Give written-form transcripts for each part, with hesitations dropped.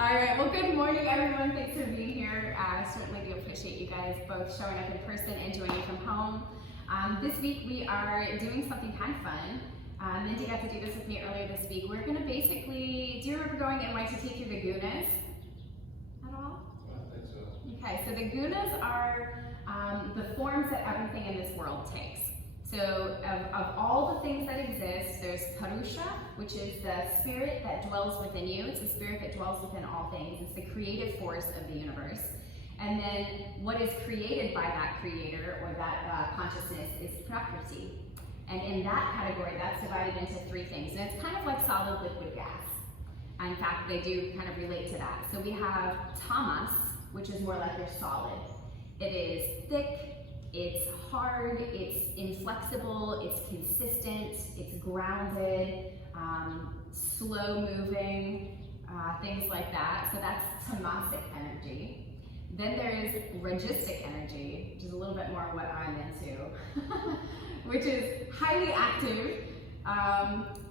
All right, well, good morning, everyone. Thanks for being here. Certainly do appreciate you guys both showing up in person and joining from home. This week we are doing something kind of fun. Mindy got to do this with me earlier this week. We're going to basically, do you remember going in Waititi through the gunas at all? I think so. Okay, so the gunas are the forms that everything in this world takes. So of all the things that exist, there's purusha, which is the spirit that dwells within you. It's the spirit that dwells within all things. It's the creative force of the universe. And then what is created by that creator or that consciousness is prakriti. And in that category, that's divided into three things. And it's kind of like solid, liquid, gas. In fact, they do kind of relate to that. So we have tamas, which is more like your solid. It is thick, it's hard, it's inflexible, it's consistent, it's grounded, slow moving, things like that. So that's tamasic energy. Then there's ragistic energy, which is a little bit more what I'm into, which is highly active,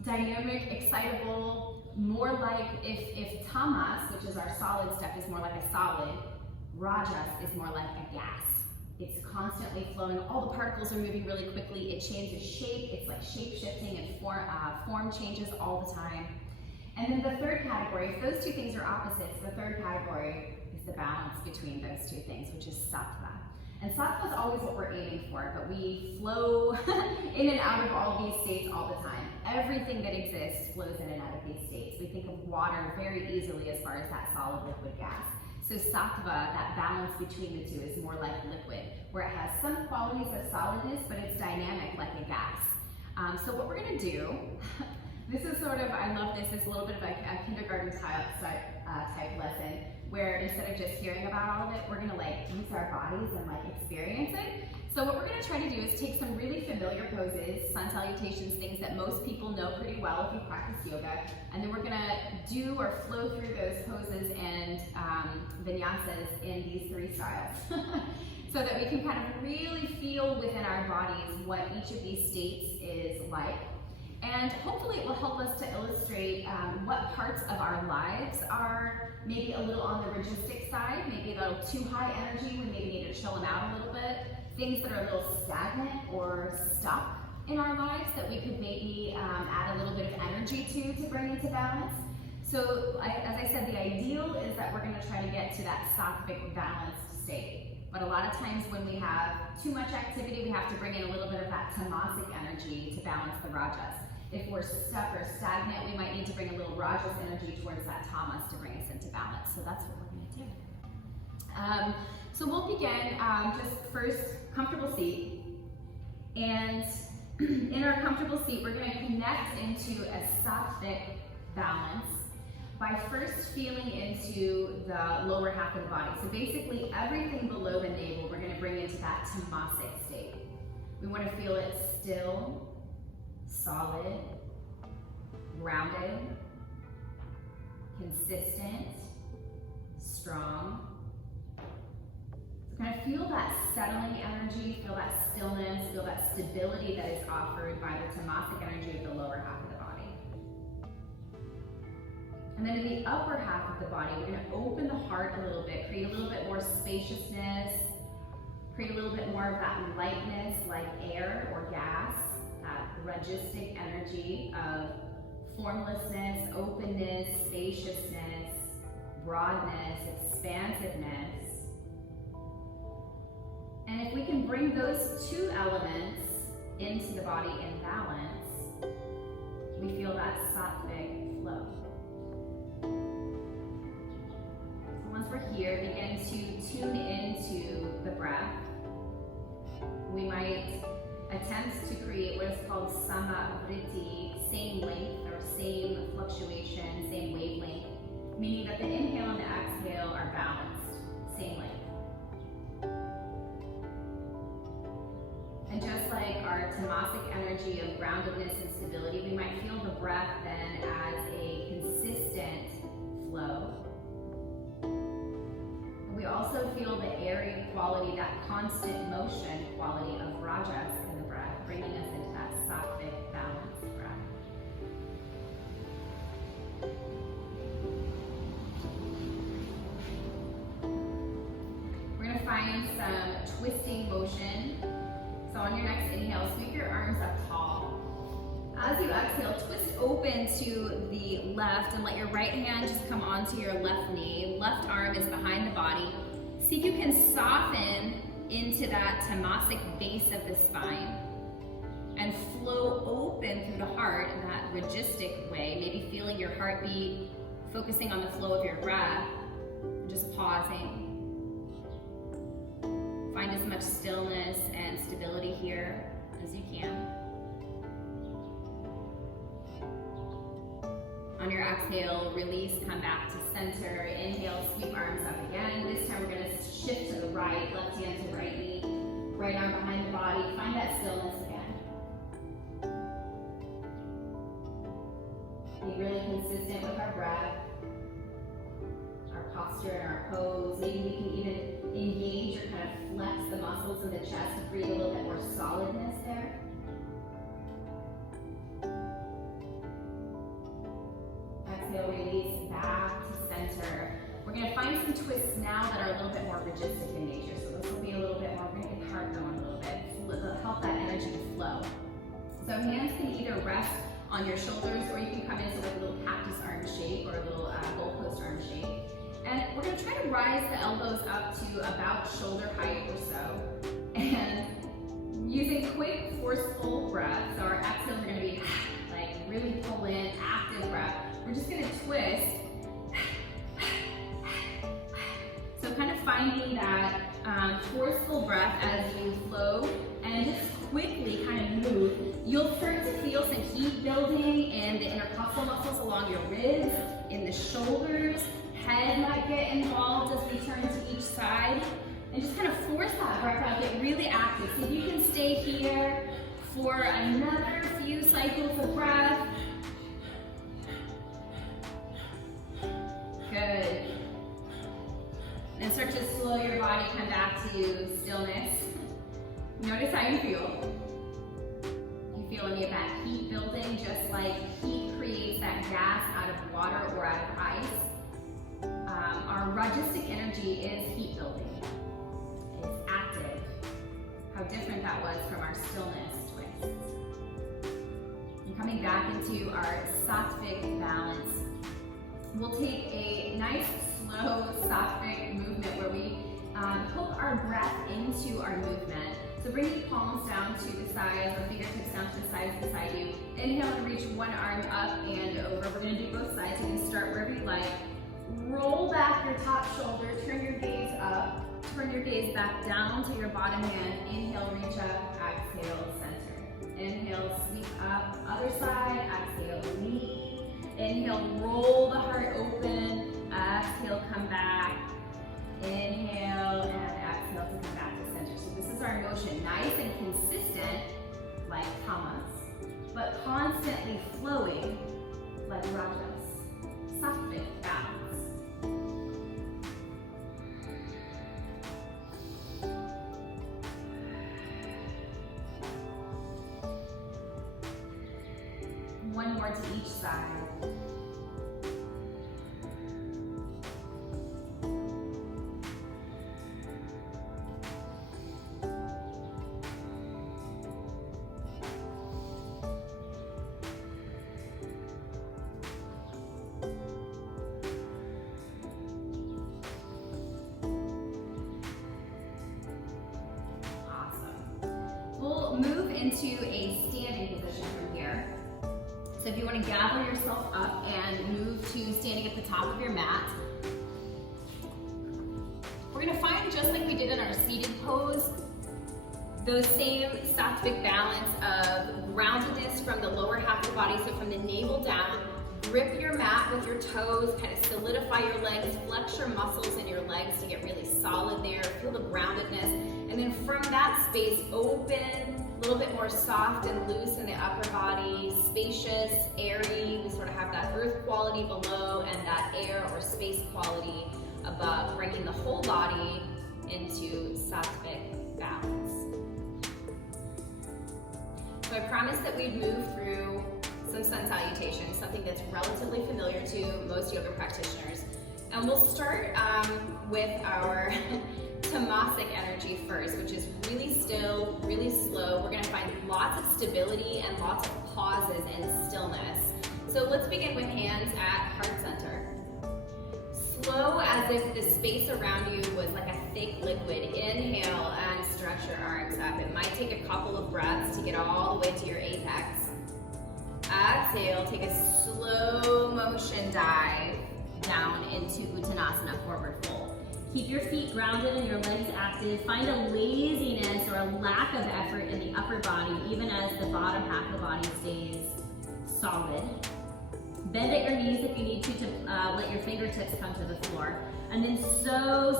dynamic, excitable, more like if tamas, which is our solid stuff, is more like a solid, rajas is more like a gas. It's constantly flowing. All the particles are moving really quickly. It changes shape. It's like shape shifting and form changes all the time. And then the third category, if those two things are opposites, the third category is the balance between those two things, which is sattva. And sattva is always what we're aiming for, but we flow in and out of all these states all the time. Everything that exists flows in and out of these states. We think of water very easily as far as that solid, liquid, gas. So sattva, that balance between the two, is more like liquid, where it has some qualities of solidness, but it's dynamic like a gas. So what we're gonna do, this is sort of, I love this, it's a little bit of a kindergarten type lesson, where instead of just hearing about all of it, we're gonna like use our bodies and like experience it. So what we're gonna try to do is take some really familiar poses, sun salutations, things that most people know pretty well if you practice yoga, and then we're gonna do or flow through those poses and vinyasas in these three styles. So that we can kind of really feel within our bodies what each of these states is like. And hopefully it will help us to illustrate what parts of our lives are maybe a little on the ragistic side, maybe a little too high energy, we maybe need to chill them out a little bit. Things that are a little stagnant or stuck in our lives that we could maybe add a little bit of energy to bring into balance. So as I said, the ideal is that we're going to try to get to that sattvic balanced state. But a lot of times when we have too much activity, we have to bring in a little bit of that tamasic energy to balance the rajas. If we're stuck or stagnant, we might need to bring a little rajas energy towards that tamas to bring us into balance. So that's what we're going to do. So we'll begin just first, comfortable seat. And in our comfortable seat, we're going to connect into a sattvic balance by first feeling into the lower half of the body. So basically everything below the navel, we're going to bring into that tamasic state. We want to feel it still, solid, grounded, consistent, strong. So kind of feel that settling energy, feel that stillness, feel that stability that is offered by the tamasic energy of the lower half of the body. And then in the upper half of the body, we're going to open the heart a little bit, create a little bit more spaciousness, create a little bit more of that lightness like air or gas, that ragistic energy of formlessness, openness, spaciousness, broadness, expansiveness. And if we can bring those two elements into the body in balance, we feel that sattvic flow. So once we're here, begin to tune into the breath. We might attempt to create what is called prakriti, same length or same fluctuation, same wavelength, meaning that the inhale and the exhale are balanced, same length. And just like our tamasic energy of groundedness and stability, we might feel the breath then as a consistent flow. And we also feel the airy quality, that constant motion quality of rajas in the breath, bringing us into that sattvic balanced breath. some twisting motion. So on your next inhale, sweep your arms up tall. As you exhale, twist open to the left and let your right hand just come onto your left knee. Left arm is behind the body. See if you can soften into that tamasic base of the spine and flow open through the heart in that registic way, maybe feeling your heartbeat, focusing on the flow of your breath, just pausing. Find as much stillness and stability here as you can. On your exhale, release, come back to center. Inhale, sweep arms up again. This time we're going to shift to the right, left hand to right knee, right arm behind the body. Find that stillness again. Be really consistent with our breath, our posture and our pose. Maybe we can even engage or kind of flex the muscles in the chest to create a little bit more solidness there. Exhale, release back to center. We're going to find some twists now that are a little bit more registic in nature. So this will be a little bit more, we're going to get the heart going a little bit. It'll help that energy to flow. So hands can either rest on your shoulders or you can come into like a little cactus arm shape or a little goalpost arm shape. And we're going to try to rise the elbows up to about shoulder height or so. And using quick, forceful breaths, so our exhale are going to be like really pull in, active breath. We're just going to twist. So kind of finding that forceful breath as you flow and just quickly kind of move. You'll start to feel some heat building in the intercostal muscles along your ribs, in the shoulders. Head might get involved as we turn to each side. And just kind of force that breath out, get really active. So if you can stay here for another few cycles of breath. Good. Then start to slow your body, come back to stillness. Notice how you feel. You feel any of that heat building, just like heat creates that gas out of water or out of ice. Our registic energy is heat building. It's active. How different that was from our stillness twist. And coming back into our sattvic balance, we'll take a nice, slow sattvic movement where we hook our breath into our movement. So bring your palms down to the sides, or fingertips down to the sides beside you. Inhale and reach one arm up and over. We're going to do both sides. You can start wherever you like. Roll back your top shoulder, turn your gaze up, turn your gaze back down to your bottom hand. Inhale, reach up, exhale, center. Inhale, sweep up, other side, exhale, lean. Inhale, roll the heart open, exhale, come back. Inhale and exhale to come back to center. So this is our motion, nice and consistent like Tamas, but constantly flowing like Rajas. Sattvic balance. One more to each side. We'll move into a standing position from here. So if you want to gather yourself up and move to standing at the top of your mat, we're going to find, just like we did in our seated pose, those same sattvic balance of groundedness from the lower half of the body, so from the navel down. Grip your mat with your toes, kind of solidify your legs, flex your muscles in your legs to get really solid there, feel the groundedness. And then from that space, open, a little bit more soft and loose in the upper body, spacious, airy. We sort of have that earth quality below and that air or space quality above, bringing the whole body into sattvic balance. So I promised that we'd move through some sun salutations, something that's relatively familiar to most yoga practitioners. And we'll start with our Tamasic energy first, which is really still, really slow. We're gonna find lots of stability and lots of pauses and stillness. So let's begin with hands at heart center. Slow as if the space around you was like a thick liquid. Inhale and stretch your arms up. It might take a couple of breaths to get all the way to your apex. Exhale, take a slow motion dive down into Uttanasana, forward fold. Keep your feet grounded and your legs active. Find a laziness or a lack of effort in the upper body, even as the bottom half of the body stays solid. Bend at your knees if you need to let your fingertips come to the floor. And then slow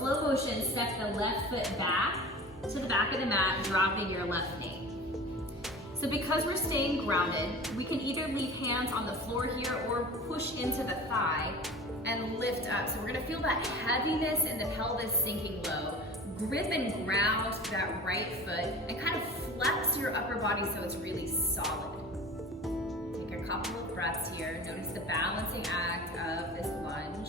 motion, step the left foot back to the back of the mat, dropping your left knee. So because we're staying grounded, we can either leave hands on the floor here or push into the thigh and lift up. So we're gonna feel that heaviness in the pelvis sinking low. Grip and ground that right foot and kind of flex your upper body so it's really solid. Take a couple of breaths here. Notice the balancing act of this lunge.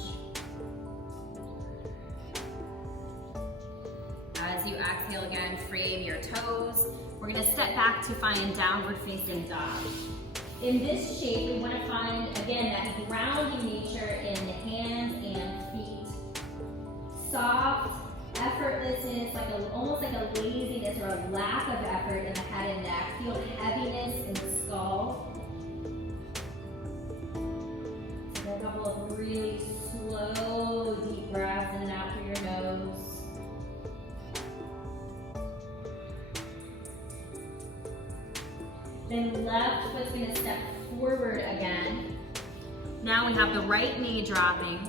As you exhale again, frame your toes. We're gonna step back to find downward facing dog. In this shape, we want to find, again, that grounding nature in the hands and feet. Soft, effortlessness, almost like a laziness or a lack of effort in the head and neck. Feel heaviness in the skull. Take a couple of really slow, deep breaths in and out through your nose. Then left foot's gonna step forward again. Now we have the right knee dropping.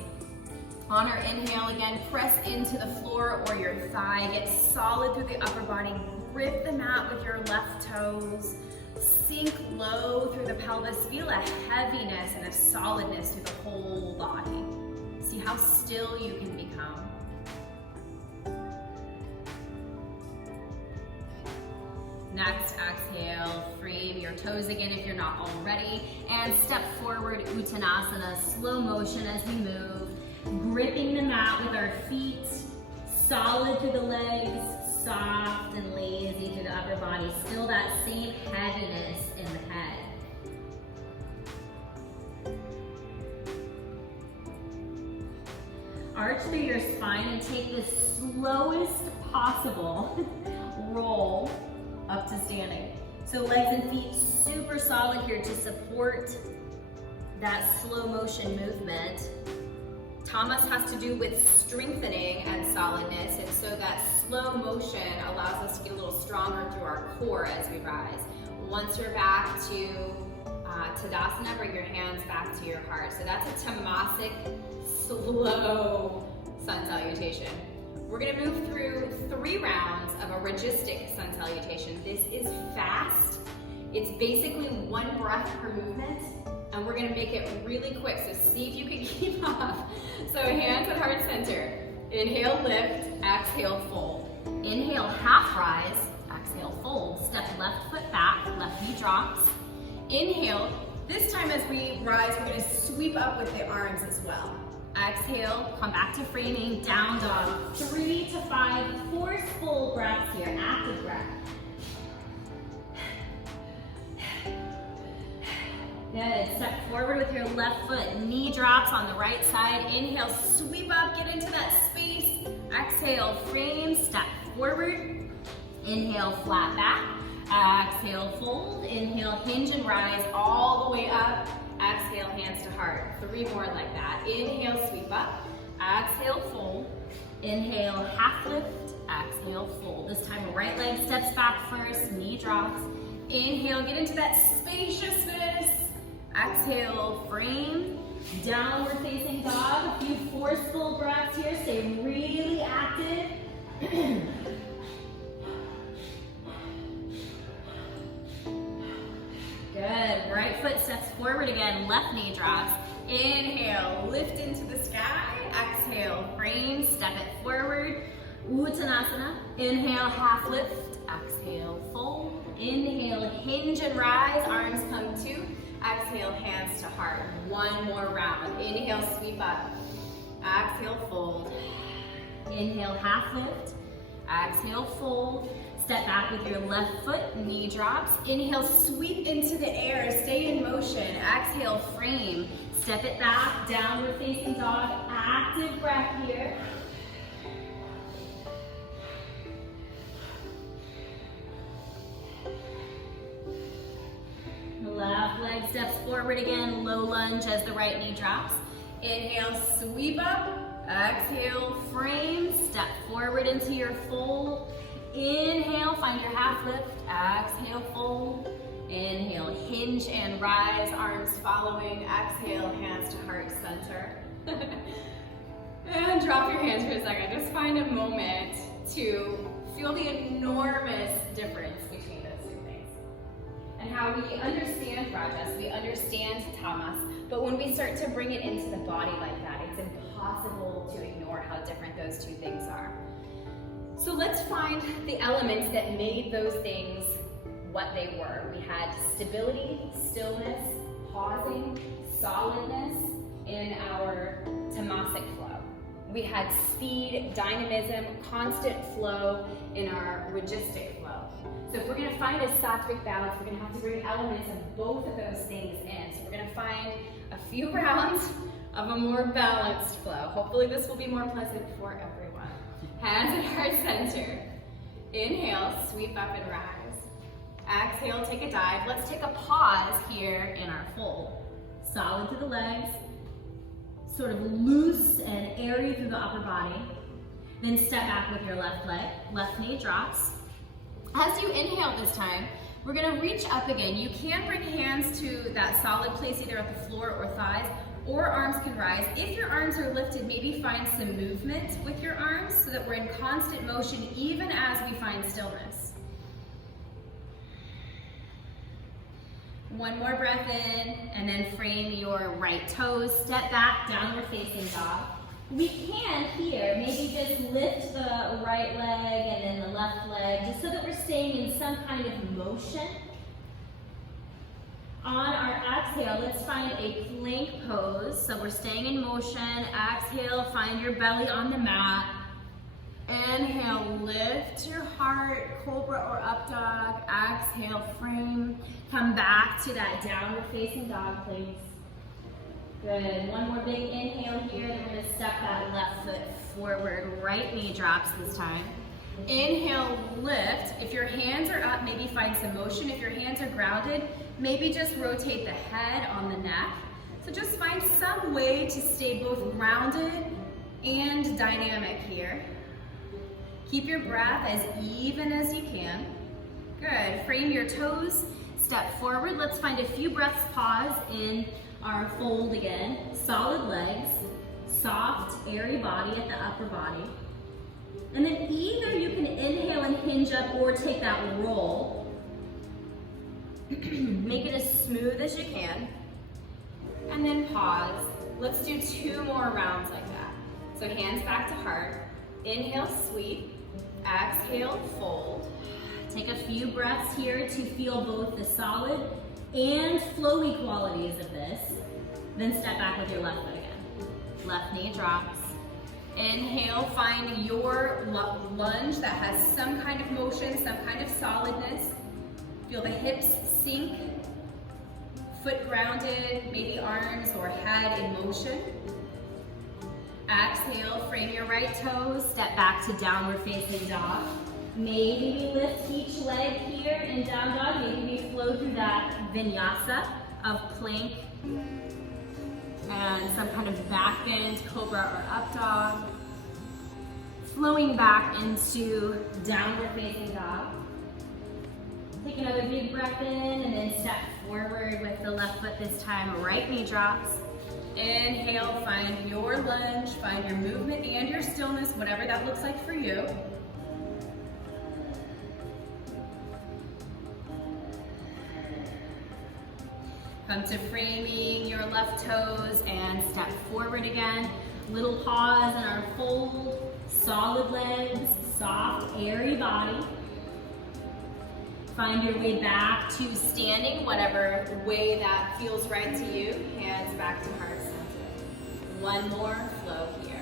On our inhale again, press into the floor or your thigh. Get solid through the upper body. Grip the mat with your left toes. Sink low through the pelvis. Feel a heaviness and a solidness through the whole body. See how still you can become. Next, exhale, frame your toes again if you're not already, and step forward, Uttanasana, slow motion as we move, gripping the mat with our feet, solid through the legs, soft and lazy through the upper body, still that same heaviness in the head. Arch through your spine and take the slowest possible roll up to standing. So legs and feet super solid here to support that slow motion movement. Tamas has to do with strengthening and solidness, and so that slow motion allows us to get a little stronger through our core as we rise. Once you're back to Tadasana, bring your hands back to your heart. So that's a Tamasic slow sun salutation. We're gonna move through 3 rounds of a Ragistic sun salutation. This is fast. It's basically 1 breath per movement, and we're gonna make it really quick, so see if you can keep up. So hands at heart center. Inhale, lift, exhale, fold. Inhale, half rise, exhale, fold. Step left foot back, left knee drops. Inhale, this time as we rise, we're gonna sweep up with the arms as well. Exhale, come back to framing, down dog. 3 to 5 forceful breaths here, active breath. Good, step forward with your left foot, knee drops on the right side. Inhale, sweep up, get into that space. Exhale, frame, step forward. Inhale, flat back. Exhale, fold. Inhale, hinge and rise all the way up. Exhale, hands to heart. 3 more like that. Inhale, sweep up. Exhale, fold. Inhale, half lift. Exhale, fold. This time, right leg steps back first, knee drops. Inhale, get into that spaciousness. Exhale, frame. Downward facing dog. A few forceful breaths here. Stay really active. Good, right foot steps forward again, left knee drops. Inhale, lift into the sky. Exhale, frame, step it forward. Uttanasana. Inhale, half lift. Exhale, fold. Inhale, hinge and rise. Arms come to. Exhale, hands to heart. 1 more round. Inhale, sweep up. Exhale, fold. Inhale, half lift. Exhale, fold. Step back with your left foot, knee drops. Inhale, sweep into the air, stay in motion. Exhale, frame. Step it back, downward facing dog. Active breath here. Left leg steps forward again, low lunge as the right knee drops. Inhale, sweep up. Exhale, frame. Step forward into your fold. Inhale, find your half lift. Exhale, fold. Inhale, hinge and rise, arms following. Exhale, hands to heart center. And drop your hands for a second. Just find a moment to feel the enormous difference between those two things. And how we understand Rajas, we understand Tamas, but when we start to bring it into the body like that, it's impossible to ignore how different those two things are. So let's find the elements that made those things what they were. We had stability, stillness, pausing, solidness in our tamasic flow. We had speed, dynamism, constant flow in our ragistic flow. So if we're going to find a sattvic balance, we're going to have to bring elements of both of those things in. So we're going to find a few rounds of a more balanced flow. Hopefully this will be more pleasant for everyone. Hands at heart center. Inhale, sweep up and rise. Exhale, take a dive. Let's take a pause here in our fold. Solid through the legs, sort of loose and airy through the upper body. Then step back with your left leg, left knee drops. As you inhale this time, we're gonna reach up again. You can bring hands to that solid place, either at the floor or thighs, or arms can rise. If your arms are lifted, maybe find some movement with your arms so that we're in constant motion even as we find stillness. One more breath in, and then frame your right toes. Step back, downward facing dog. We can here maybe just lift the right leg and then the left leg, just so that we're staying in some kind of motion. On our exhale, let's find a plank pose. So we're staying in motion. Exhale, find your belly on the mat. Inhale, lift your heart, cobra or up dog. Exhale, frame. Come back to that downward facing dog, please. Good. One more big inhale here. Then we're going to step that left foot forward. Right knee drops this time. Inhale, lift. If your hands are up, maybe find some motion. If your hands are grounded, maybe just rotate the head on the neck. So just find some way to stay both grounded and dynamic here. Keep your breath as even as you can. Good. Frame your toes. Step forward. Let's find a few breaths pause in our fold again. Solid legs, soft, airy body at the upper body. And then either you can inhale and hinge up or take that roll. Make it as smooth as you can. And then pause. Let's do 2 more rounds like that. So hands back to heart. Inhale, sweep. Exhale, fold. Take a few breaths here to feel both the solid and flowy qualities of this. Then step back with your left foot again. Left knee drops. Inhale, find your lunge that has some kind of motion, some kind of solidness. Feel the hips sink, foot grounded, maybe arms or head in motion. Exhale, frame your right toes, step back to downward facing dog. Maybe we lift each leg here in down dog. Maybe we flow through that vinyasa of plank and some kind of back bend, cobra or up dog. Flowing back into downward facing dog. Take another big breath in and then step forward with the left foot this time. Right knee drops. Inhale, find your lunge, find your movement and your stillness, whatever that looks like for you. Come to framing your left toes and step forward again. Little pause in our fold. Solid legs, soft, airy body. Find your way back to standing, whatever way that feels right to you. Hands back to heart center. One more flow here.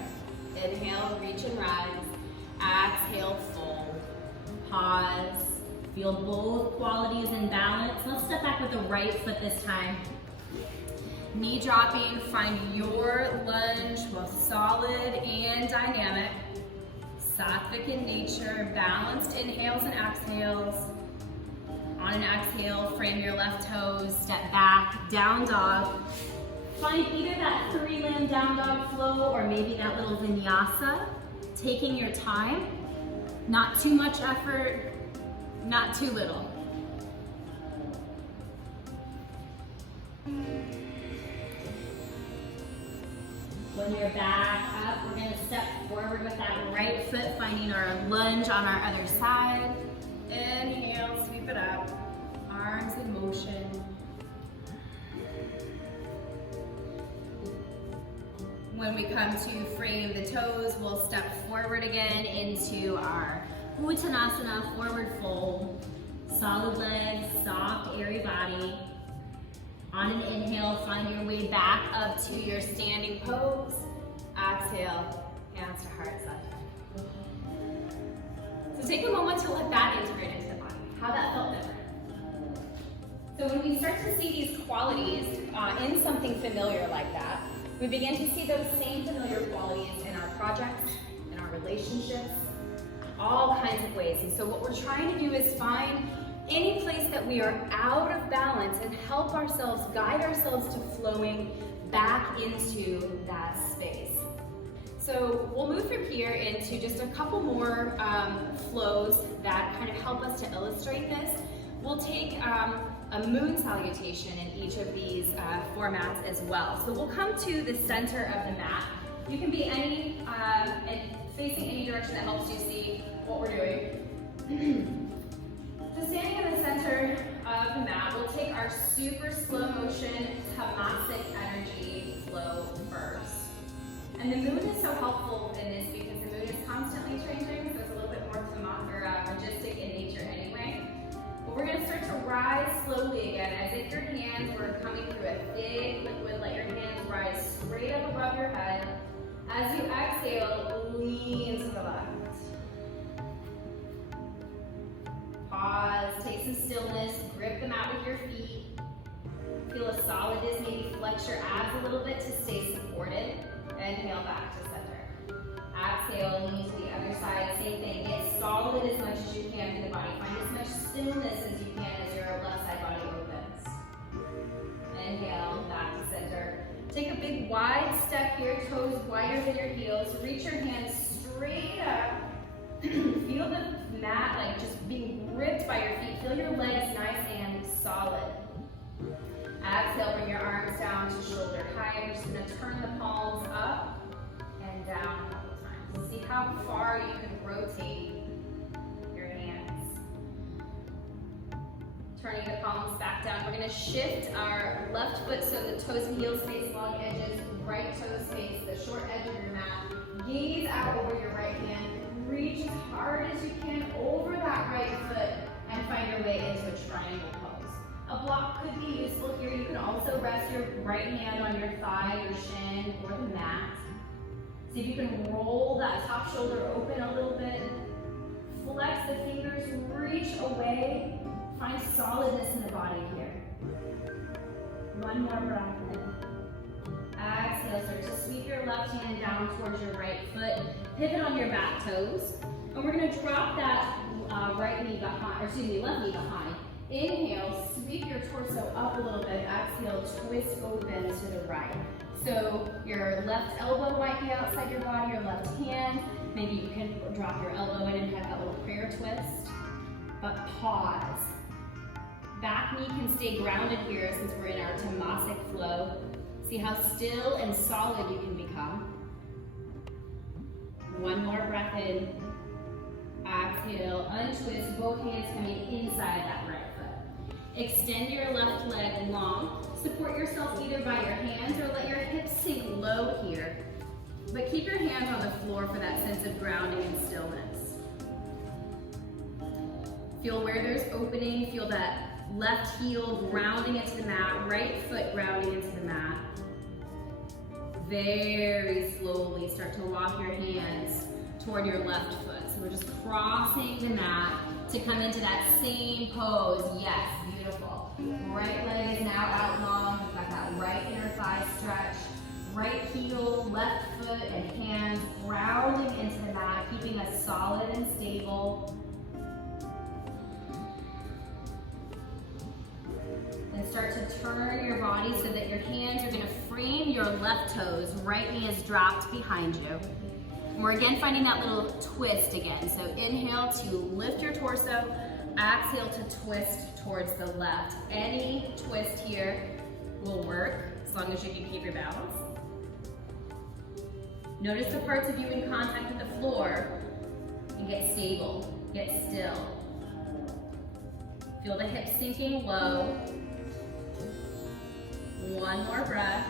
Inhale, reach and rise. Exhale, fold. Pause. Feel both qualities in balance. Let's step back with the right foot this time. Knee dropping, find your lunge, both solid and dynamic. Sattvic in nature, balanced inhales and exhales. On an exhale, frame your left toes, step back, down dog. Find either that 3-limb down dog flow or maybe that little vinyasa. Taking your time, not too much effort, not too little. When you're back up, we're going to step forward with that right foot, finding our lunge on our other side. Inhale, sweep it up, arms in motion. When we come to frame the toes, we'll step forward again into our Uttanasana, forward fold. Solid legs, soft, airy body. On an inhale, find your way back up to your standing pose. Exhale, hands to heart center. So take a moment to let that integrate into the body. How that felt different. So when we start to see these qualities in something familiar like that, we begin to see those same familiar qualities in our projects, in our relationships, all kinds of ways. And so what we're trying to do is find any place that we are out of balance and help ourselves, guide ourselves to flowing back into that space. So we'll move from here into just a couple more flows that kind of help us to illustrate this. We'll take a moon salutation in each of these formats as well. So we'll come to the center of the mat. You can be facing any direction that helps you see what we're doing. So standing in the center of the mat, we'll take our super slow motion Tamasic energy flow first. And the moon is so helpful in this because the moon is constantly changing, so it's a little bit more majestic in nature anyway. But we're going to start to rise slowly again, as if your hands were coming through a big liquid. Let your hands rise straight up above your head. As you exhale, lean to the left. Pause, take some stillness, grip the mat with your feet. Feel a solidness, maybe flex your abs a little bit to stay supported. Inhale back to center. Exhale, lean to the other side, same thing. Get solid as much as you can in the body. Find as much stillness as you can as your left side body opens. Inhale, back to center. Take a big wide step here, toes wider than your heels. Reach your hands straight up. Feel the mat like just being gripped by your feet. Feel your legs nice and solid. Exhale, bring your arms down to shoulder height. We're just going to turn the palms up and down a couple times. See how far you can rotate your hands. Turning the palms back down. We're going to shift our left foot so the toes and heels face long edges. Right toes face the short edge of your mat. Gaze out over your right hand. Reach as hard as you can over that right foot and find your way into a triangle pose. A block could be useful here. You can also rest your right hand on your thigh, your shin, or the mat. See if you can roll that top shoulder open a little bit. Flex the fingers, reach away. Find solidness in the body here. One more breath in. Exhale, start to sweep your left hand down towards your right foot. Pivot on your back toes. And we're going to drop that left knee behind. Inhale, sweep your torso up a little bit. Exhale, twist open to the right. So your left elbow might be outside your body, your left hand. Maybe you can drop your elbow in and have that little prayer twist. But pause. Back knee can stay grounded here since we're in our Tamasic flow. See how still and solid you can become. One more breath in. Exhale, untwist, both hands coming inside that right foot. Extend your left leg long. Support yourself either by your hands or let your hips sink low here. But keep your hands on the floor for that sense of grounding and stillness. Feel where there's opening. Feel that left heel grounding into the mat, right foot grounding into the mat. Very slowly start to walk your hands toward your left foot. So we're just crossing the mat to come into that same pose. Yes, beautiful. Right leg is now out long. We've got that right inner thigh stretch. Right heel, left foot, and hands grounding into the mat, keeping us solid and stable. And start to turn your body so that your hands are going to frame your left toes. Right knee is dropped behind you. And we're again finding that little twist again. So inhale to lift your torso. Exhale to twist towards the left. Any twist here will work as long as you can keep your balance. Notice the parts of you in contact with the floor and get stable, get still. Feel the hips sinking low. One more breath.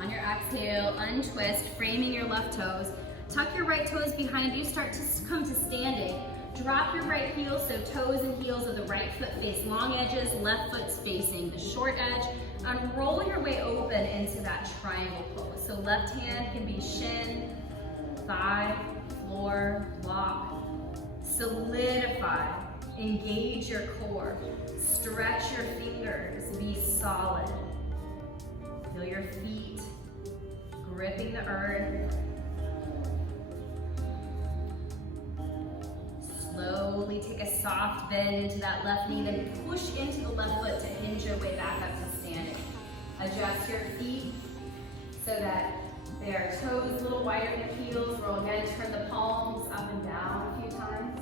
On your exhale, untwist, framing your left toes. Tuck your right toes behind you, start to come to standing. Drop your right heel so toes and heels of the right foot face long edges, left foot's facing the short edge. And roll your way open into that triangle pose. So left hand can be shin, thigh, floor, block. Solidify, engage your core. Stretch your fingers, be solid. Feel your feet gripping the earth. Slowly take a soft bend into that left knee, then push into the left foot to hinge your way back up to standing. Adjust your feet so that they are toes a little wider than the heels. We'll again turn the palms up and down a few times.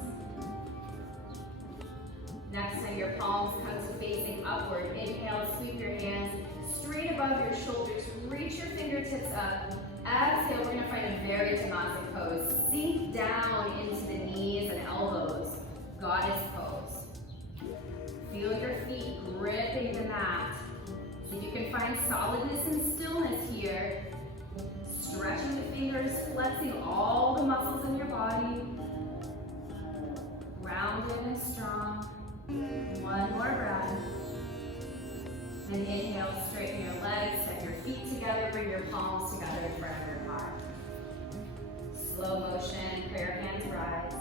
Next time your palms come to facing upward, inhale, sweep your hands straight above your shoulders. Reach your fingertips up. Exhale, we're going to find a very Tamas pose. Sink down into the knees and elbows. Goddess pose. Feel your feet gripping the mat. See if you can find solidness and stillness here. Stretching the fingers, flexing all the muscles in your body. Grounded and strong. One more breath. And inhale, straighten your legs, set your feet together, bring your palms together in front of your heart. Slow motion, prayer hands rise.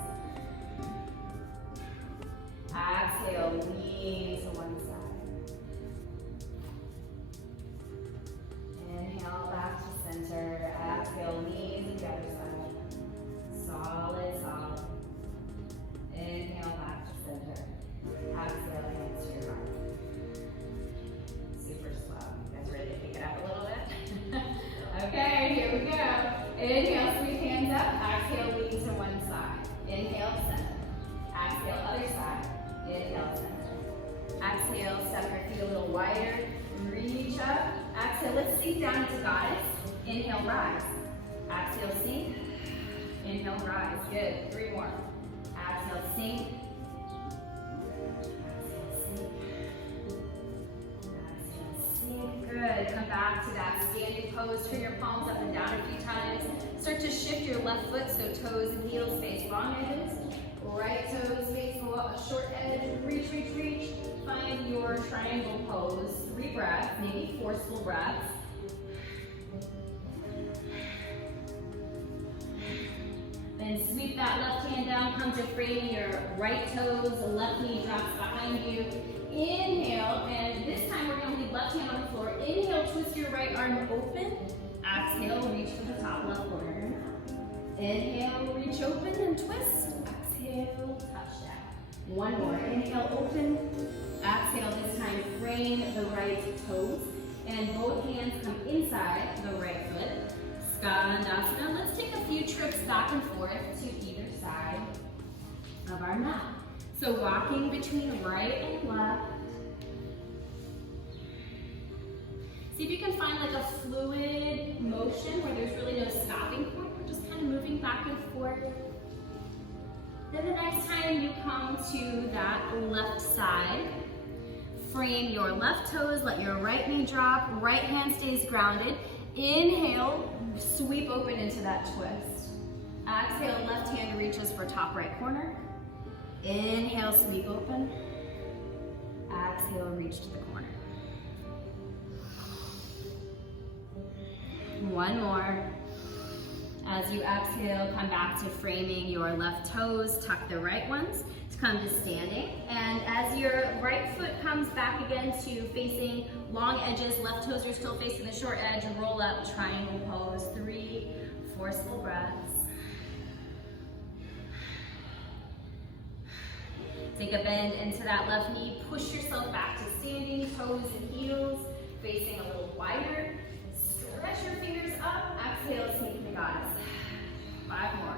Exhale, lean to one side. Inhale, back to center. Exhale, lean to the other side. Solid, solid. Inhale, back to center. Exhale, hands to your heart. Super slow. You guys ready to pick it up a little bit? Okay, here we go. Inhale, sweep hands up. Exhale, lean to one side. Inhale, center. Exhale, other side. Inhale, center. Exhale, step your feet a little wider. Reach up. Exhale, let's sink down into goddess. Inhale, rise. Exhale, sink. Inhale, rise. Good. 3 more. Exhale, sink. Good. Come back to that standing pose. Turn your palms up and down a few times. Start to shift your left foot so toes and heels face long edges. Right toes face a short edge. Reach, reach, reach. Find your triangle pose. 3 breaths, maybe forceful breaths. Then sweep that left hand down. Come to frame your right toes. The left knee drops behind you. Inhale, and this time we're going to leave left hand on the floor. Inhale, twist your right arm open. Exhale, reach to the top left corner. Inhale, reach open and twist. Exhale, touch down. 1 more. Inhale, open. Exhale, this time frame the right toes. And both hands come inside the right foot. Skandasana. Let's take a few trips back and forth to either side of our mat. So walking between right and left. See if you can find like a fluid motion where there's really no stopping point. We're just kind of moving back and forth. Then the next time you come to that left side, frame your left toes, let your right knee drop, right hand stays grounded. Inhale, sweep open into that twist. Exhale, left hand reaches for top right corner. Inhale, sweep open. Exhale, reach to the corner. one more. As you exhale, come back to framing your left toes, tuck the right ones to come to standing. And as your right foot comes back again to facing long edges, left toes are still facing the short edge, roll up, triangle pose, 3 forceful breaths. Take a bend into that left knee, push yourself back to standing, toes and heels, facing a little wider. Stretch your fingers up, exhale, sneak the goddess. 5 more.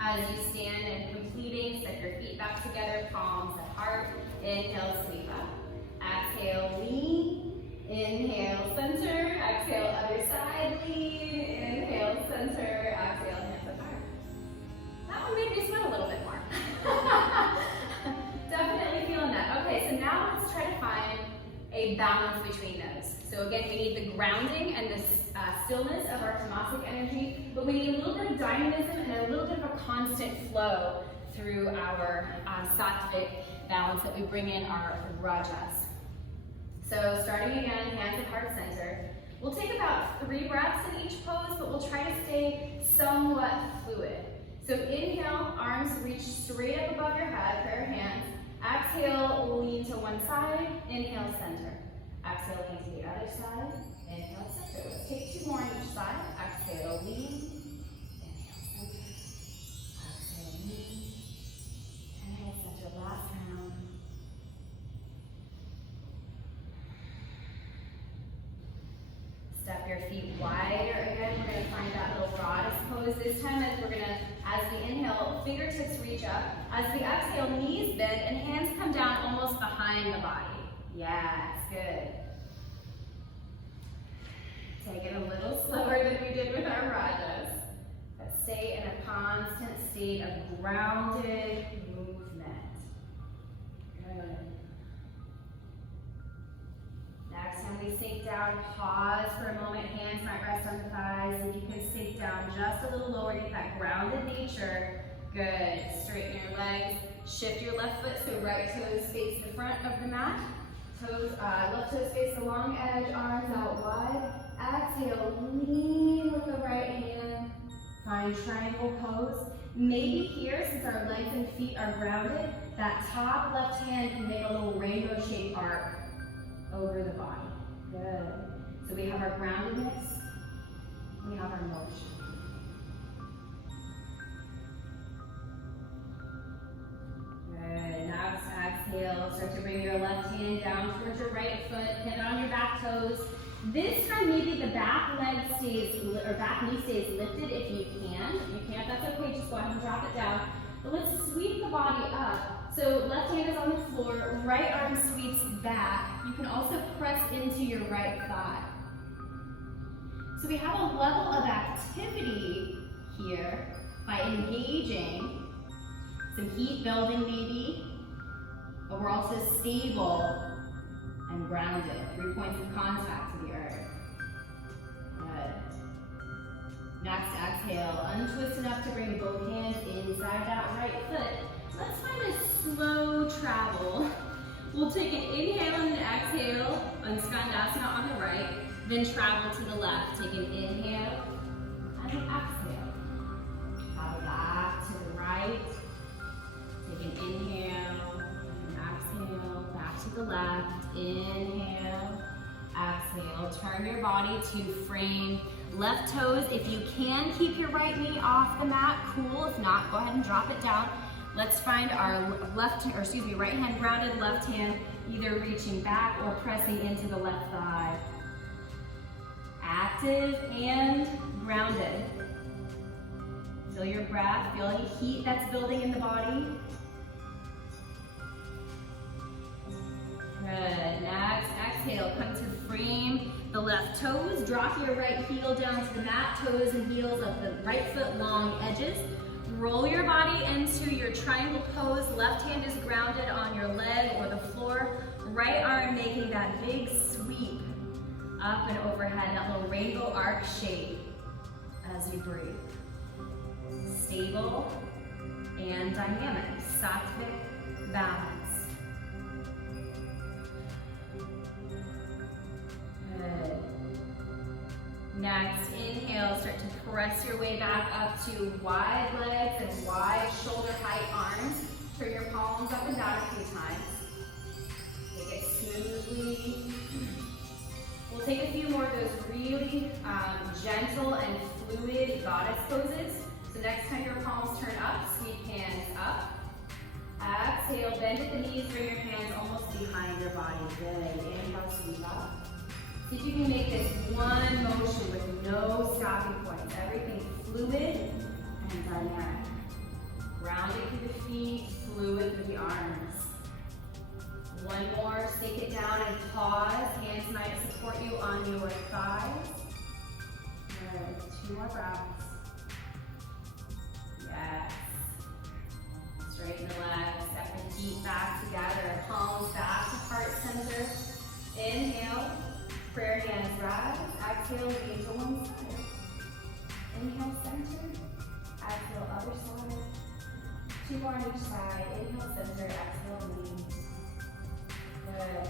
As you stand and completing, step your feet back together, palms at heart. Inhale, sweep up. Exhale, lean. Inhale, center. Exhale, other side, lean. Inhale, center. Exhale, hands up higher. That one made me sweat a little bit more. Definitely feeling that. Okay, so now let's try to find a balance between those. So again, we need the grounding and the stillness of our tamasic energy, but we need a little bit of dynamism and a little bit of a constant flow through our sattvic balance that we bring in our rajas. So starting again, hands at heart center. We'll take about 3 breaths in each pose, but we'll try to stay somewhat fluid. So inhale, arms reach straight up above your head, prayer hands. Exhale, lean to one side. Inhale, center. Exhale, lean to the other side. Inhale, center. Let's take 2 more on each side. Exhale, lean. Inhale, center. Exhale, lean. Inhale, center. Last round. Step your feet wider again. We're going to find that little goddess pose this time, as we're going to, as we inhale, fingertips reach up. As we exhale, knees bend and hands come down almost behind the body. Yes, good. Take it a little slower than we did with our rajas, but stay in a constant state of grounded movement. Good. Next time we sink down, pause for a moment. Hands might rest on the thighs. If you can sink down just a little lower, get that grounded nature. Good. Straighten your legs. Shift your left foot so right toes face the front of the mat. Left toes face the long edge, arms out wide. Exhale, lean with the right hand. Find triangle pose. Maybe here, since our legs and feet are grounded, that top left hand can make a little rainbow shaped arc over the body. Good. So we have our groundedness, we have our motion. Good. Now exhale, start to bring your left hand down towards your right foot, pivot on your back toes. This time maybe the back leg stays, or back knee stays lifted if you can. If you can't, that's okay, just go ahead and drop it down. But let's sweep the body up. So left hand is on the floor, right arm sweeps back. You can also press into your right thigh. So we have a level of activity here by engaging, some heat building maybe, but we're also stable and grounded. 3 points of contact to the earth. Good. Next, exhale, untwist enough to bring both hands inside that right foot. Let's find a slow travel. We'll take an inhale and an exhale on Skandasana on the right, then travel to the left. Take an inhale and an exhale. Travel back to the right. Take an inhale and exhale, back to the left. Inhale, exhale. Turn your body to frame left toes. If you can, keep your right knee off the mat. Cool. If not, go ahead and drop it down. Let's find our right hand grounded, left hand either reaching back or pressing into the left thigh. Active and grounded. Feel your breath, feel any heat that's building in the body. Good. Next, exhale, come to frame the left toes. Drop your right heel down to the mat, toes and heels of the right foot, long edges. Roll your body into your triangle pose. Left hand is grounded on your leg or the floor. Right arm making that big sweep up and overhead, that little rainbow arc shape. as you breathe. Stable and dynamic, sattvic balance. Good. Next, inhale, start to press your way back up to wide legs and wide shoulder height arms. Turn your palms up and down a few times. Take it smoothly. We'll take a few more of those really gentle and fluid goddess poses. So next time your palms turn up, sweep hands up. Exhale, bend at the knees, bring your hands almost behind your body. Good. Inhale, sweep up. See if you can make this one motion with no stopping points. Everything fluid and dynamic. Grounded through the feet, fluid through the arms. One more, sink it down and pause. Hands might support you on your thighs. Good. 2 more breaths. Yes. Straighten the legs, step the feet back together. Palms back to heart center. Inhale. Prayer hands rise. Exhale, lean to one side. Inhale, center. Exhale, other side. 2 more on each side. Inhale, center. Exhale, lean. Good.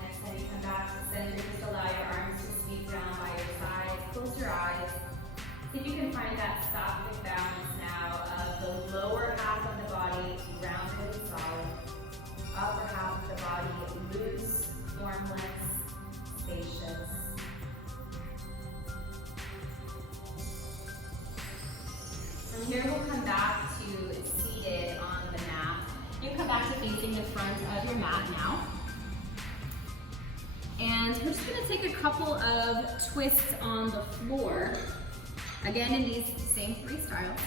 Next time you come back to center, just allow your arms to sweep down by your sides. Close your eyes. See if you can find that sattvic balance now of the lower half of the body grounded and solid, upper half of the body loose, formless, spacious. From here we'll come back to seated on the mat. You come back to facing the front of your mat now. And we're just going to take a couple of twists on the floor. Again, in these same 3 styles.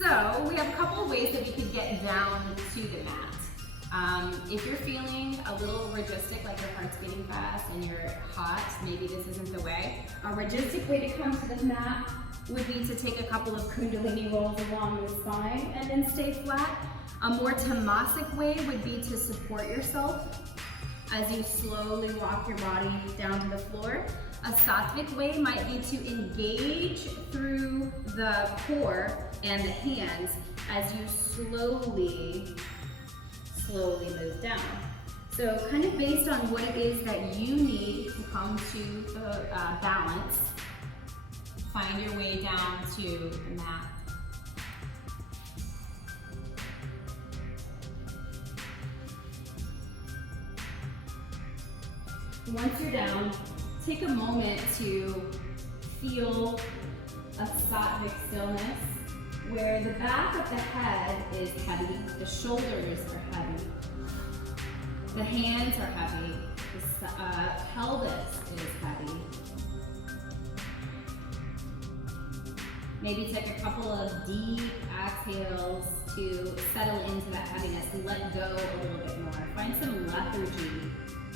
So we have a couple of ways that you can get down to the mat. If you're feeling a little registic, like your heart's beating fast and you're hot, maybe this isn't the way. A registic way to come to the mat would be to take a couple of kundalini rolls along your spine and then stay flat. A more tamasic way would be to support yourself as you slowly walk your body down to the floor. A sattvic way might be to engage through the core and the hands as you slowly move down. So kind of based on what it is that you need to come to the balance, find your way down to the mat. Once you're down, take a moment to feel a sattvic stillness where the back of the head is heavy, the shoulders are heavy, the hands are heavy, the pelvis is heavy. Maybe take a couple of deep exhales to settle into that heaviness and let go a little bit more. Find some lethargy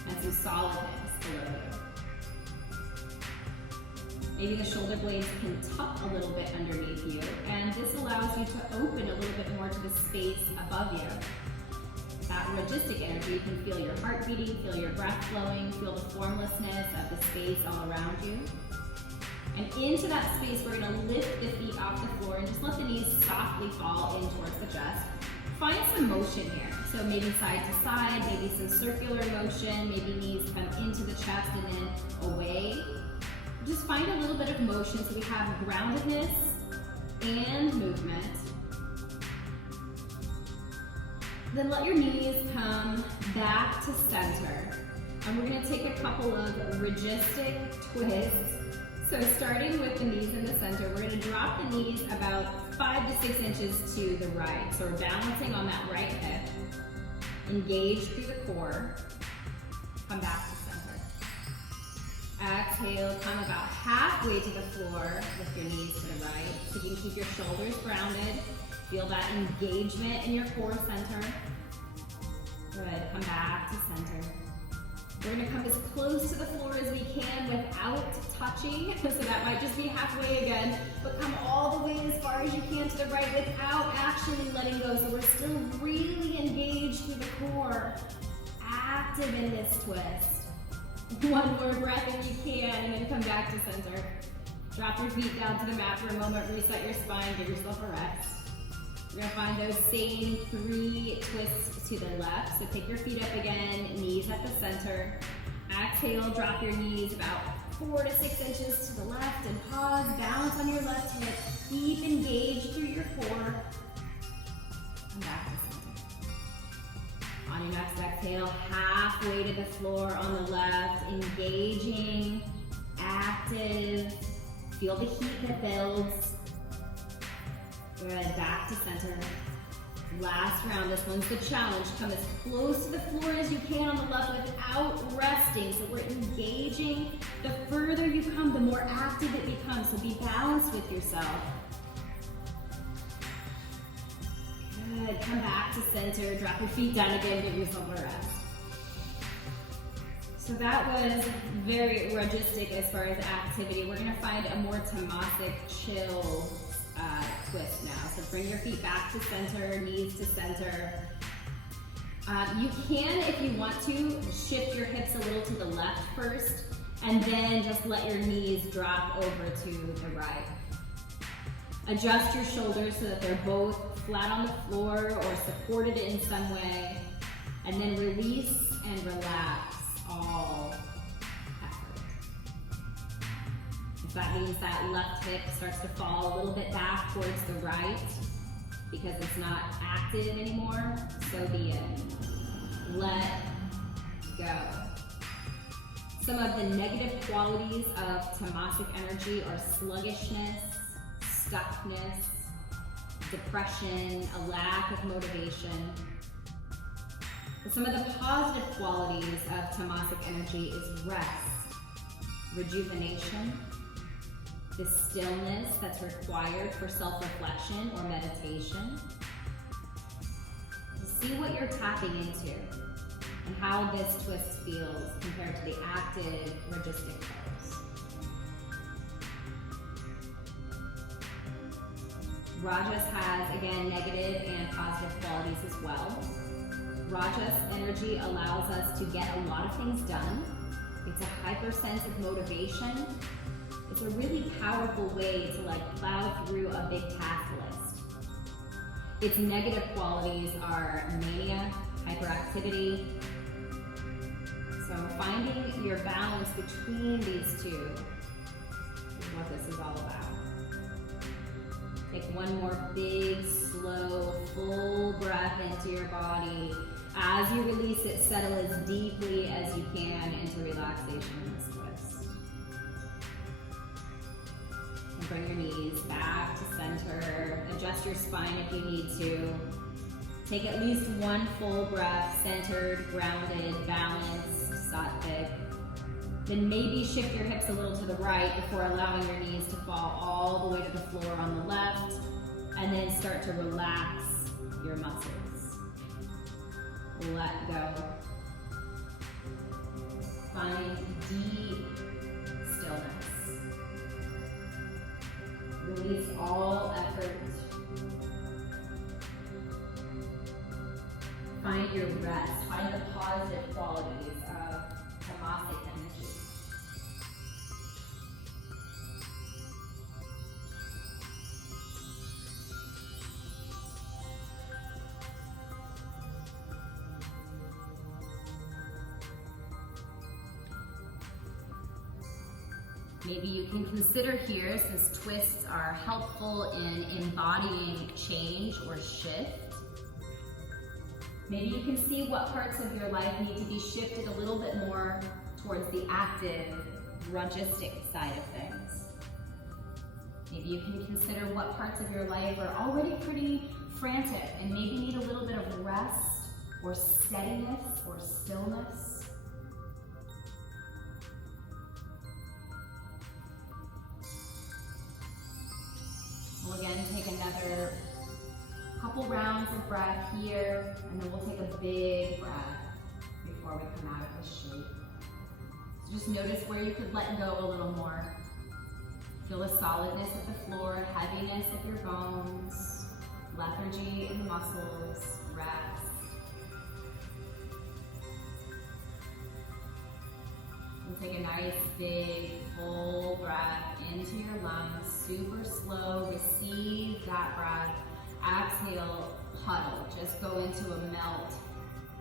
and some solidness below you. Maybe the shoulder blades can tuck a little bit underneath you, and this allows you to open a little bit more to the space above you. That registic energy, you can feel your heart beating, feel your breath flowing, feel the formlessness of the space all around you. And into that space, we're gonna lift the feet off the floor and just let the knees softly fall in towards the chest. Find some motion here. So maybe side to side, maybe some circular motion, maybe knees come into the chest and then away. Just find a little bit of motion so we have groundedness and movement. Then let your knees come back to center. And we're gonna take a couple of registic twists. So starting with the knees in the center, we're gonna drop the knees about 5 to 6 inches to the right. So we're balancing on that right hip. Engage through the core. Come back to center. Exhale, come about halfway to the floor with your knees to the right. So you can keep your shoulders grounded. Feel that engagement in your core center. Good, come back to center. We're gonna come as close to the floor as we can without touching. So that might just be halfway again, but come all the way as far as you can to the right without actually letting go. So we're still really engaged through the core, active in this twist. One more breath if you can, and then come back to center. Drop your feet down to the mat for a moment, reset your spine, give yourself a rest. You're gonna find those same 3 twists to the left. So take your feet up again, knees at the center. Exhale, drop your knees about 4 to 6 inches to the left and pause, balance on your left hip. Keep engaged through your core. Come back to center. On your next exhale, halfway to the floor on the left, engaging, active. Feel the heat that builds. Good, back to center. Last round, this one's the challenge. Come as close to the floor as you can on the left without resting. So we're engaging. The further you come, the more active it becomes. So be balanced with yourself. Good, come back to center. Drop your feet down again, give yourself a rest. So that was very registic as far as activity. We're gonna find a more tamasic, chill twist now. So bring your feet back to center, knees to center. You can, if you want to, shift your hips a little to the left first, and then just let your knees drop over to the right. Adjust your shoulders so that they're both flat on the floor or supported in some way, and then release and relax all effort. If that means that left hip starts to fall a little bit back towards the right because it's not active anymore, so be it. Let go. Some of the negative qualities of tamasic energy are sluggishness, stuckness, depression, a lack of motivation. But some of the positive qualities of tamasic energy is rest, rejuvenation, the stillness that's required for self-reflection or meditation. See what you're tapping into and how this twist feels compared to the active, registic pose. Rajas has, again, negative and positive qualities as well. Rajas energy allows us to get a lot of things done. It's a hyper sense of motivation. It's a really powerful way to plow through a big task list. Its negative qualities are mania, hyperactivity. So finding your balance between these two is what this is all about. Take one more big, slow, full breath into your body. As you release it, settle as deeply as you can into relaxation in this twist. And bring your knees back to center. Adjust your spine if you need to. Take at least one full breath, centered, grounded, balanced, sattvic. Then maybe shift your hips a little to the right before allowing your knees to fall all the way to the floor on the left. And then start to relax your muscles. Let go. Find deep stillness. Release all effort. Find your rest. Find the positive qualities of tamasic energy. Maybe you can consider here, since twists are helpful in embodying change or shift, maybe you can see what parts of your life need to be shifted a little bit more towards the active, ragistic side of things. Maybe you can consider what parts of your life are already pretty frantic and maybe need a little bit of rest or steadiness or stillness. We'll again take another couple rounds of breath here, and then we'll take a big breath before we come out of this shape. So just notice where you could let go a little more. Feel the solidness of the floor, heaviness of your bones, lethargy in the muscles, rest. And take a nice big full breath into your lungs, super slow, receive that breath. Exhale, huddle, just go into a melt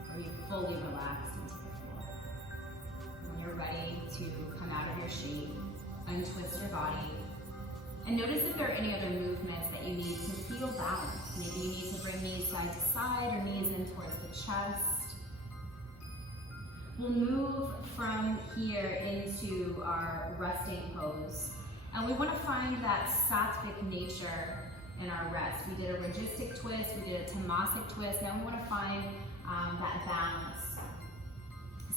where you fully relax into the floor. When you're ready to come out of your shape, untwist your body. And notice if there are any other movements that you need to feel balanced. Maybe you need to bring knees side to side or knees in towards the chest. We'll move from here into our resting pose. And we want to find that sattvic nature in our rest. We did a ragistic twist, we did a tamasic twist. Now we want to find that balance.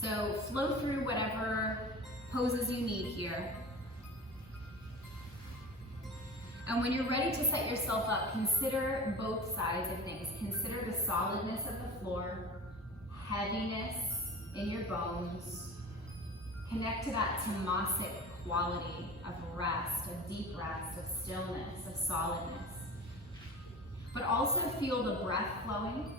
So flow through whatever poses you need here. And when you're ready to set yourself up, consider both sides of things. Consider the solidness of the floor, heaviness in your bones. Connect to that tamasic quality of rest, of deep rest, of stillness, of solidness. But also feel the breath flowing.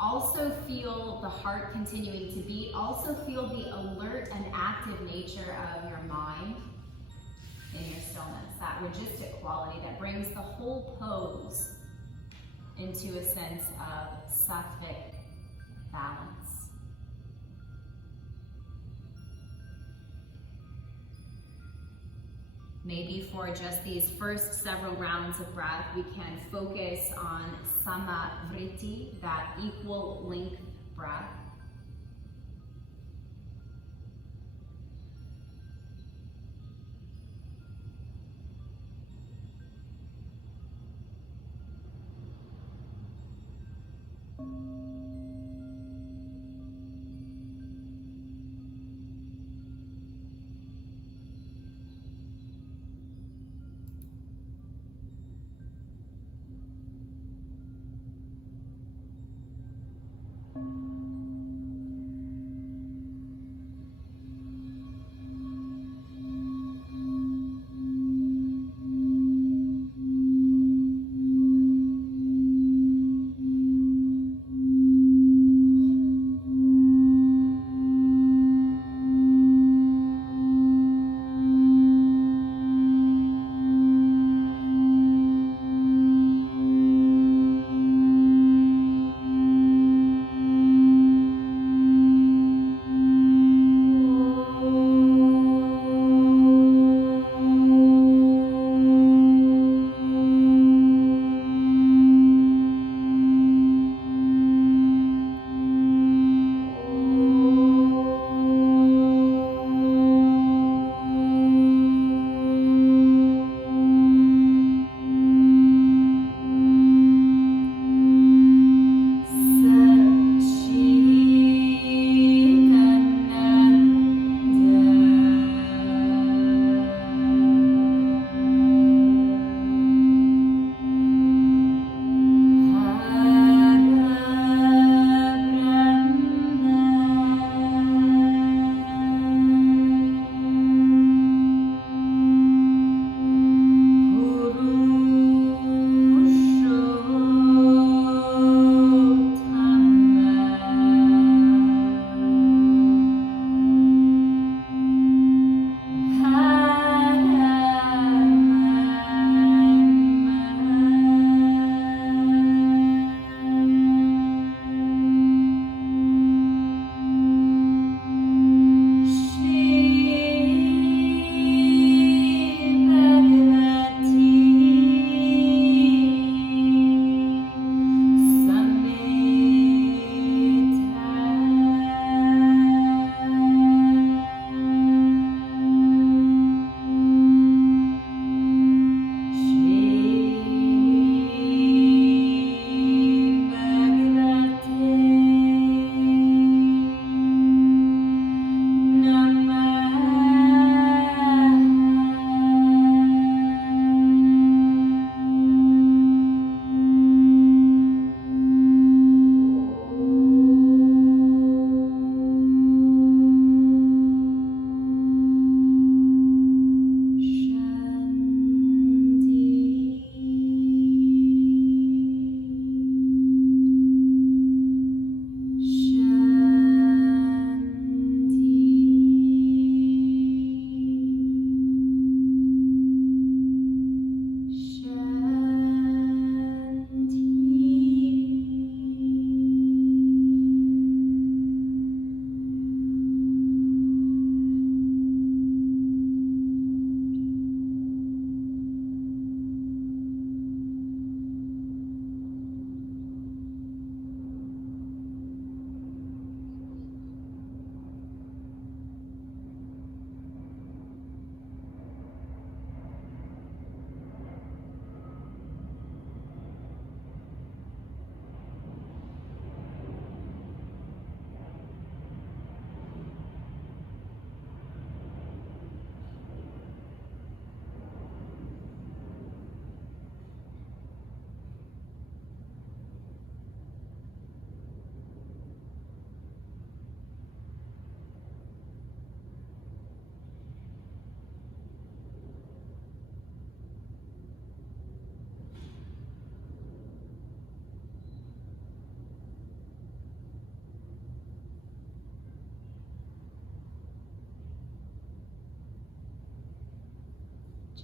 Also feel the heart continuing to beat. Also feel the alert and active nature of your mind in your stillness, that ragistic quality that brings the whole pose into a sense of sattvic balance. Maybe for just these first several rounds of breath, we can focus on samavriti, that equal length breath.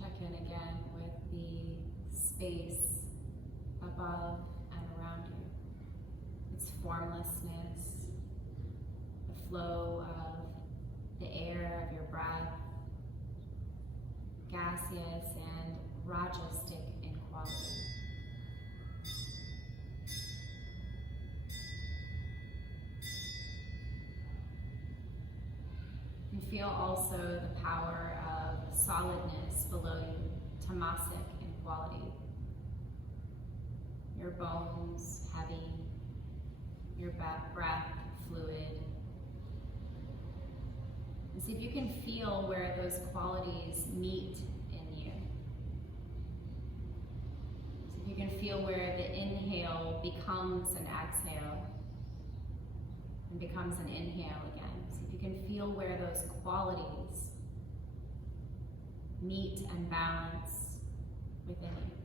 Check in again with the space above and around you. Its formlessness, the flow of the air of your breath, gaseous and rajasic in quality. You feel also the power of solidness below you, tamasic in quality. Your bones heavy, your breath fluid. And see if you can feel where those qualities meet in you. See if you can feel where the inhale becomes an exhale and becomes an inhale again. See if you can feel where those qualities meet and balance within you.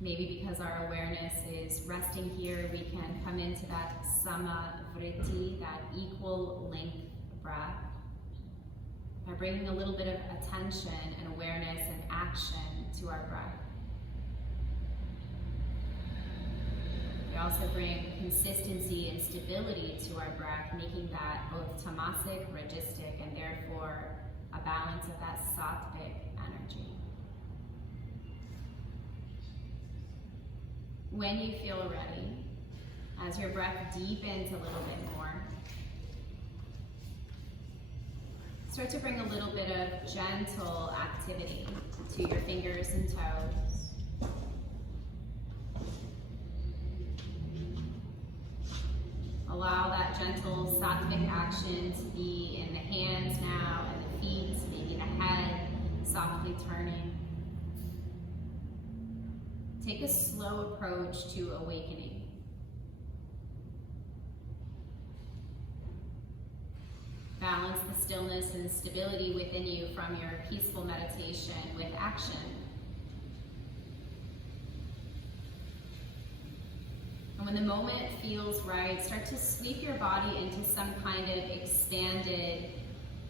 Maybe because our awareness is resting here, we can come into that samavriti, that equal length breath, by bringing a little bit of attention and awareness and action to our breath. We also bring consistency and stability to our breath, making that both tamasic, rajasic, and therefore a balance of that sattvic energy. When you feel ready, as your breath deepens a little bit more, start to bring a little bit of gentle activity to your fingers and toes. Allow that gentle sattvic action to be in the hands now and the feet, maybe the head softly turning. Take a slow approach to awakening. Balance the stillness and stability within you from your peaceful meditation with action. And when the moment feels right, start to sweep your body into some kind of expanded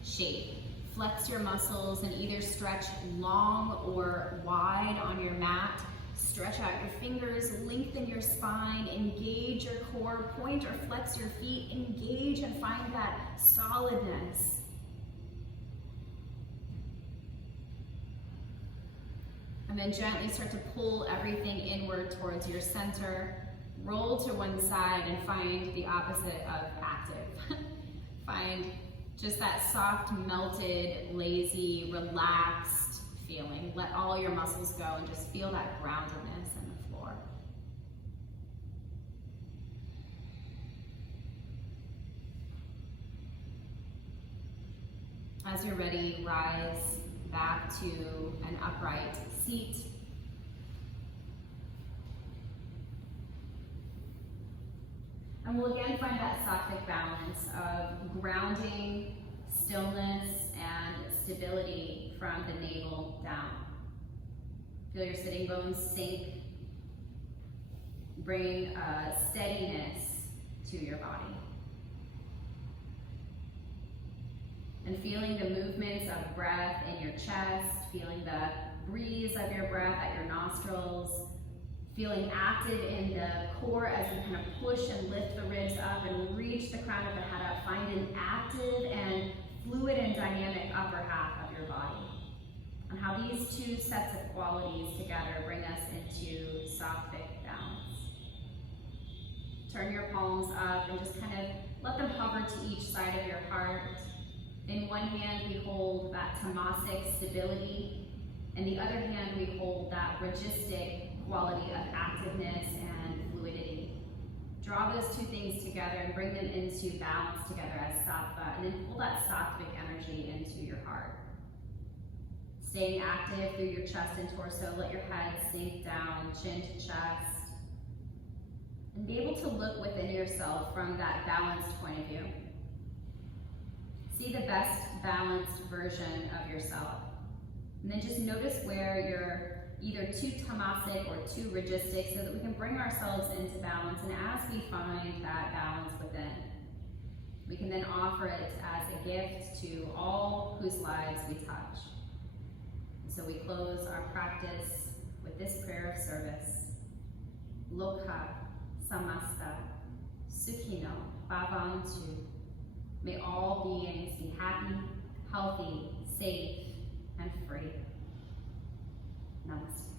shape. Flex your muscles and either stretch long or wide on your mat. Stretch out your fingers, lengthen your spine, engage your core, point or flex your feet, engage and find that solidness. And then gently start to pull everything inward towards your center. Roll to one side and find the opposite of active. Find just that soft, melted, lazy, relaxed feeling. Let all your muscles go and just feel that groundedness in the floor. As you're ready, rise back to an upright seat. And we'll again find that sattvic balance of grounding, stillness, and stability from the navel down. Feel your sitting bones sink. Bring a steadiness to your body. And feeling the movements of breath in your chest, feeling the breeze of your breath at your nostrils, feeling active in the core as you kind of push and lift the ribs up and reach the crown of the head up. Find an active and fluid and dynamic upper half of your body. And how these two sets of qualities together bring us into sattvic balance. Turn your palms up and just kind of let them hover to each side of your heart. In one hand, we hold that tamasic stability. In the other hand, we hold that rajasic quality of activeness and fluidity. Draw those two things together and bring them into balance together as sattva, and then pull that sattvic energy into your heart. Staying active through your chest and torso, let your head sink down, chin to chest, and be able to look within yourself from that balanced point of view. See the best balanced version of yourself. And then just notice where you're either too tamasic or too rajasic so that we can bring ourselves into balance, and as we find that balance within, We can then offer it as a gift to all whose lives we touch. So we close our practice with this prayer of service. Lokha samasta sukhino bhavantu. May all beings be happy, healthy, safe, and free. Namaste.